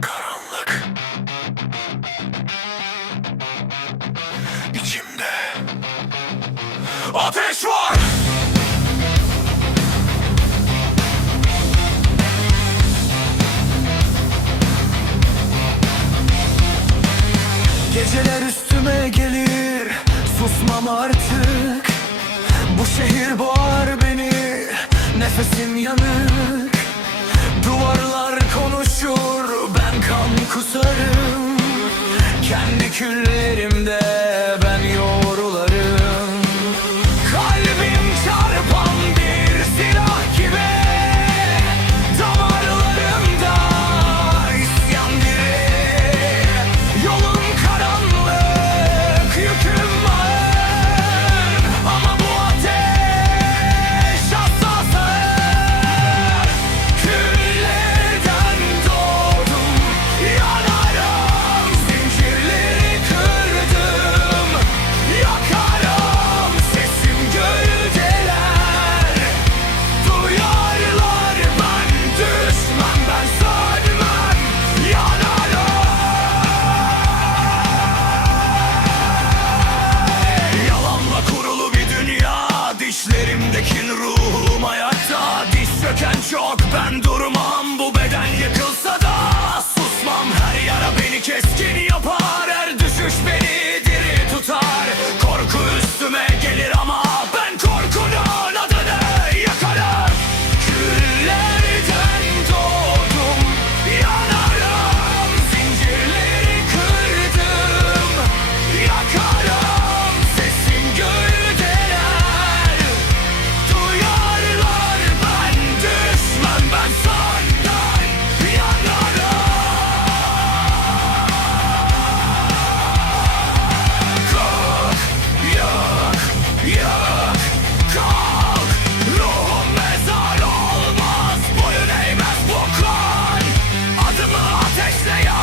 Karanlık. İçimde ateş var. Geceler üstüme gelir Susmam artık Bu şehir boğar beni Nefesim yanık Duvarlar kusarım Kendi küllerimde Durmam bu beden yıkılsa da Susmam. Her yara beni keskin yapar Her düşüş beni say